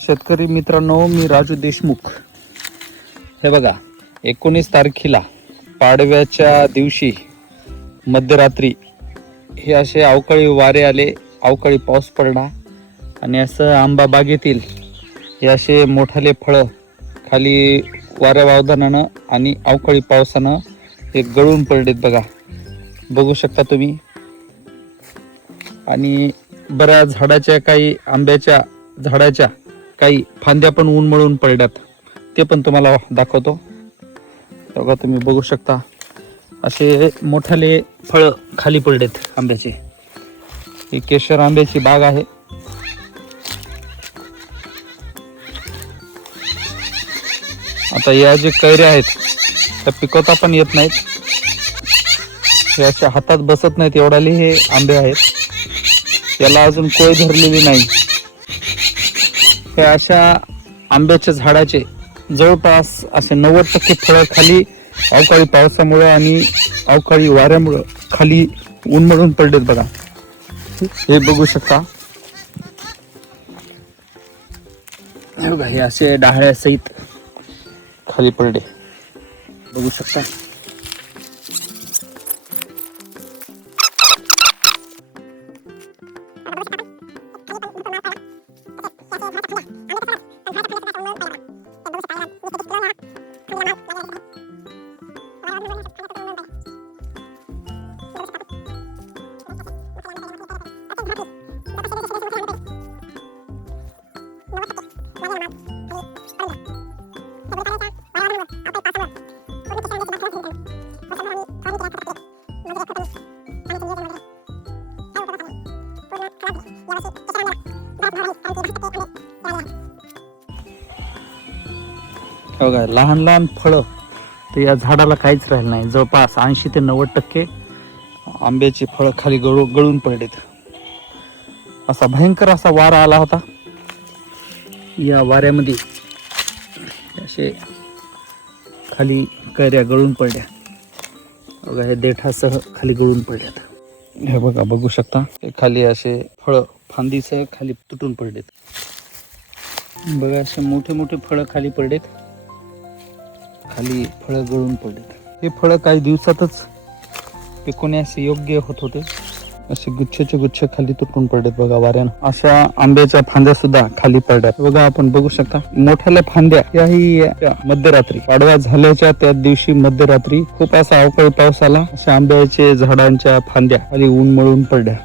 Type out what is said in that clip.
शेतकरी मित्रांनो, मी राजू देशमुख. हे बघा, 19 तारखेला पाडव्याच्या दिवशी मध्यरात्री हे असे अवकाळी वारे आले, अवकाळी पाऊस पडला आणि असं आंबा बागेतील हे असे मोठाले फळं खाली वाऱ्या वावदानानं आणि अवकाळी पावसानं हे गळून पडलेत. बघू शकता तुम्ही. आणि बऱ्याच झाडाच्या, काही आंब्याच्या झाडाच्या काही फांद्या पण उन्मळून पडल्यात, ते पण तुम्हाला दाखवतो. बघा, तुम्ही बघू शकता असे मोठाले फळं खाली पडलेत आंब्याचे. ही केशर आंब्याची बाग आहे. आता या जे कैऱ्या आहेत त्या पिकवता पण येत नाहीत, हे अशा हातात बसत नाहीत, एवढाले हे आंबे आहेत. याला अजून कोय धरलेली नाही. हे अशा आंब्याच्या झाडाचे जवळपास असे 90% फळं खाली अवकाळी पावसामुळे आणि अवकाळी वाऱ्यामुळे खाली उन्मळून पडलेत. बघा, हे बघू शकता. हे बघा, हे असे डाहळ्या सहित खाली पडले, बघू शकता. बघा, लहान लहान फळं तर या झाडाला काहीच राहिलं नाही. जवळपास 80 ते 90% आंब्याची फळं खाली गळून पडलेत. असा भयंकर असा वारा आला होता. या वाऱ्यामध्ये असे खाली कैऱ्या गळून पडल्या. बघा, हे देठासह खाली गळून पडल्यात. हे बघा, बघू शकता. हे खाली असे फळं फांदीसह खाली तुटून पडलेत. बघा, असे मोठे मोठे फळं खाली पडलेत, खाली फळं गळून पडलेत. हे फळं काही दिवसातच पिकवण्यास योग्य होत होते. असे गुच्छेचे गुच्छ खाली तुटून पडलेत. बघा, वाऱ्यानं अशा आंब्याच्या फांद्या सुद्धा खाली पडल्यात. बघा, आपण बघू शकता मोठ्याल्या फांद्या. याही मध्यरात्री पाडवा झाल्याच्या त्या दिवशी मध्यरात्री खूप असा अवकाळी पाऊस आला. अशा आंब्याचे झाडांच्या फांद्या खाली उन्मळून पडल्या.